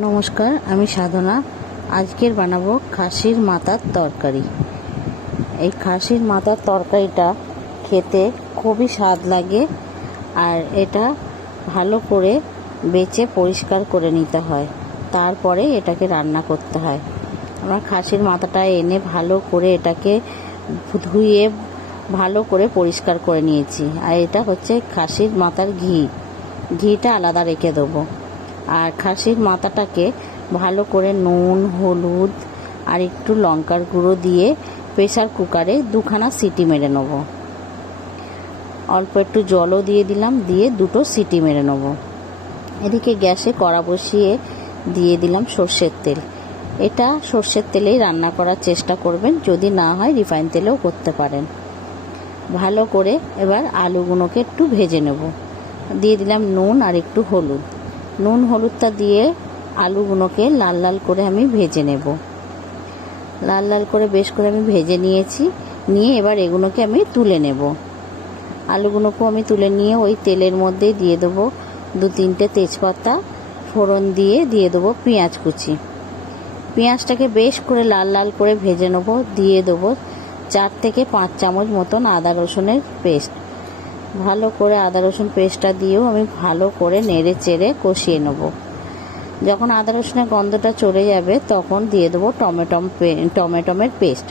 নমস্কার, আমি সাধনা। আজকের বানাবো খাসির মাথার তরকারি। এই খাসির মাথার তরকারিটা খেতে খুবই স্বাদ লাগে, আর এটা ভালো করে বেছে পরিষ্কার করে নিতে হয়, তারপরে এটাকে রান্না করতে হয়। আমরা খাসির মাথাটা এনে ভালো করে এটাকে ধুয়ে ভালো করে পরিষ্কার করে নিয়েছি। আর এটা হচ্ছে খাসির মাথার ঘিটা আলাদা রেখে দেবো। আর খাসির মাথাটাকে ভালো করে নুন, হলুদ আর একটু লঙ্কার গুঁড়ো দিয়ে প্রেসার কুকারে 2খানা সিটি মেরে নেব। অল্প একটু জলও দিয়ে দিলাম, দিয়ে 2টো সিটি মেরে নেব। এদিকে গ্যাসে কড়া বসিয়ে দিয়ে দিলাম সর্ষের তেল। এটা সর্ষের তেলেই রান্না করার চেষ্টা করবেন, যদি না হয় রিফাইন তেলেও করতে পারেন। ভালো করে এবার আলুগুলোকে একটু ভেজে নেব। দিয়ে দিলাম নুন আর একটু হলুদ। নুন হলুদটা দিয়ে আলুগুলোকে লাল লাল করে আমি ভেজে নেব। লাল লাল করে বেশ করে আমি ভেজে নিয়ে এবার এগুলোকে আমি তুলে নেব। আলুগুলোকেও আমি তুলে নিয়ে ওই তেলের মধ্যে দিয়ে দেবো 2-3টে তেজপাতা ফোড়ন, দিয়ে দেবো পেঁয়াজ কুচি। পেঁয়াজটাকে বেশ করে লাল লাল করে ভেজে নেব। দিয়ে দেবো 4 থেকে 5 চামচ মতন আদা রসুনের পেস্ট। ভালো করে আদা রসুন পেস্টটা দিয়েও আমি ভালো করে নেড়ে চেড়ে কষিয়ে নেব। যখন আদা রসুনের গন্ধটা চলে যাবে তখন দিয়ে দেবো টমেটোমের পেস্ট।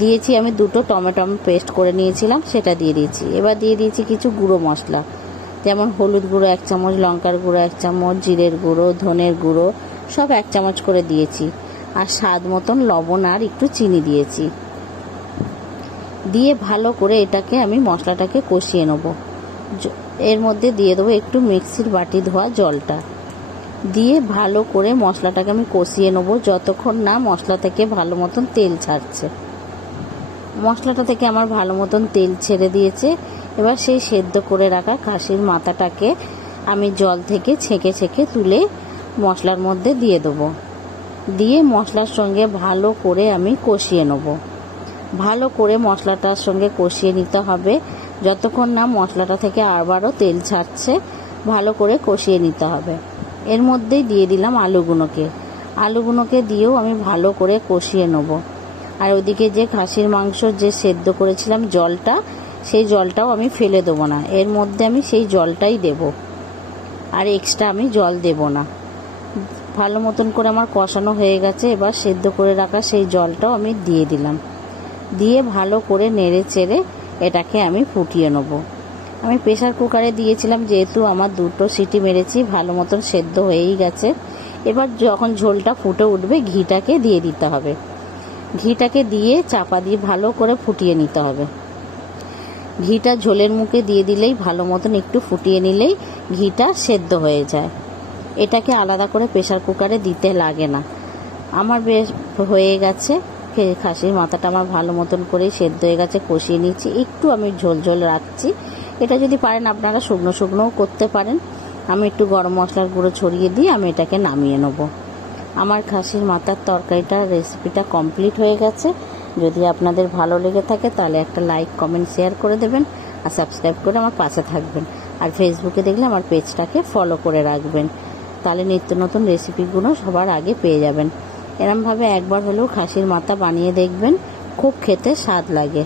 দিয়েছি আমি 2টো টমেটো পেস্ট করে নিয়েছিলাম, সেটা দিয়ে দিয়েছি। এবার দিয়ে দিয়েছি কিছু গুঁড়ো মশলা, যেমন হলুদ গুঁড়ো 1 চামচ, লঙ্কার গুঁড়ো 1 চামচ, জিরের গুঁড়ো, ধনের গুঁড়ো সব 1 চামচ করে দিয়েছি। আর স্বাদ মতন লবণ আর একটু চিনি দিয়েছি। দিয়ে ভালো করে এটাকে আমি মশলাটাকে কষিয়ে নেব। এর মধ্যে দিয়ে দেবো একটু মিক্সির বাটি ধোয়া জলটা। দিয়ে ভালো করে মশলাটাকে আমি কষিয়ে নেব যতক্ষণ না মশলা থেকে ভালো মতন তেল ছাড়ছে। মশলাটা থেকে আমার ভালো মতন তেল ছেড়ে দিয়েছে। এবার সেই সেদ্ধ করে রাখা খাসির মাথাটাকে আমি জল থেকে ছেঁকে তুলে মশলার মধ্যে দিয়ে দেবো। দিয়ে মশলার সঙ্গে ভালো করে আমি কষিয়ে নেব। ভালো করে মশলাটার সঙ্গে কষিয়ে নিতে হবে যতক্ষণ না মশলাটা থেকে আবারও তেল ছাড়ছে। ভালো করে কষিয়ে নিতে হবে। এর মধ্যেই দিয়ে দিলাম আলুগুলোকে দিয়েও আমি ভালো করে কষিয়ে নেব। আর ওদিকে যে খাসির মাংস যে সেদ্ধ করেছিলাম জলটা, সেই জলটাও আমি ফেলে দেবো না, এর মধ্যে আমি সেই জলটাই দেব। আর এক্সট্রা আমি জল দেব না। ভালো মতন করে আমার কষানো হয়ে গেছে। এবার সেদ্ধ করে রাখা সেই জলটাও আমি দিয়ে দিলাম। দিয়ে ভালো করে নেড়ে চেড়ে এটাকে আমি ফুটিয়ে নেব। আমি প্রেসার কুকারে দিয়েছিলাম, যেহেতু আমার 2টো সিটি মেরেছি, ভালো মতন সেদ্ধ হয়েই গেছে। এবার যখন ঝোলটা ফুটে উঠবে ঘিটাকে দিয়ে দিতে হবে। ঘিটাকে দিয়ে চাপা দিয়ে ভালো করে ফুটিয়ে নিতে হবে। ঘিটা ঝোলের মুখে দিয়ে দিলেই ভালো মতন একটু ফুটিয়ে নিলেই ঘিটা সেদ্ধ হয়ে যায়। এটাকে আলাদা করে প্রেসার কুকারে দিতে লাগে না। আমার বেশ হয়ে গেছে। খাসির মাথাটা আমার ভালো মতন করেই সেদ্ধ হয়ে গেছে, কষিয়ে নিচ্ছি। একটু আমি ঝোল রাখছি। এটা যদি পারেন আপনারা শুকনোও করতে পারেন। আমি একটু গরম মশলার গুঁড়ো ছড়িয়ে দিয়ে আমি এটাকে নামিয়ে নেব। আমার খাসির মাথার তরকারিটার রেসিপিটা কমপ্লিট হয়ে গেছে। যদি আপনাদের ভালো লেগে থাকে তাহলে একটা লাইক, কমেন্ট, শেয়ার করে দেবেন। আর সাবস্ক্রাইব করে আমার পাশে থাকবেন। আর ফেসবুকে দেখলে আমার পেজটাকে ফলো করে রাখবেন, তাহলে নিত্য নতুন রেসিপিগুলো সবার আগে পেয়ে যাবেন। এরমভাবে একবার হলেও খাসির মাথা বানিয়ে দেখবেন, খুব খেতে স্বাদ লাগে।